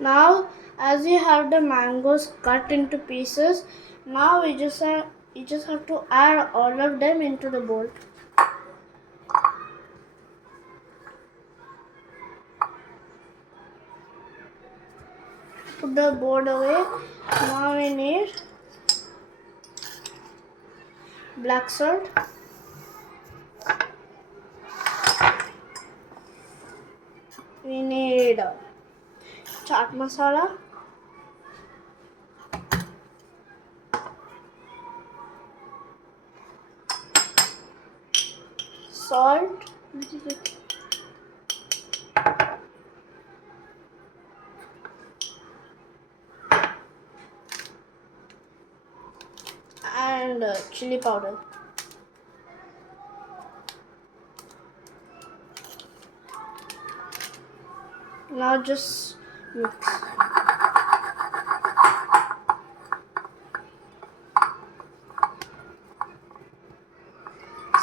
Now, as we have the mangoes cut into pieces, now we just have to add all of them into the bowl. Put the bowl away. Now we need black salt, we need chaat masala, salt, and chili powder. Now just mix.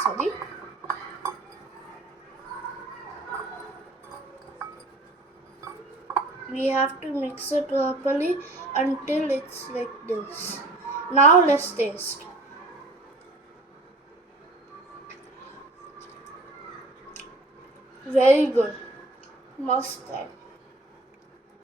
Sorry. We have to mix it properly until it's like this. Now let's taste. Very good. Must try.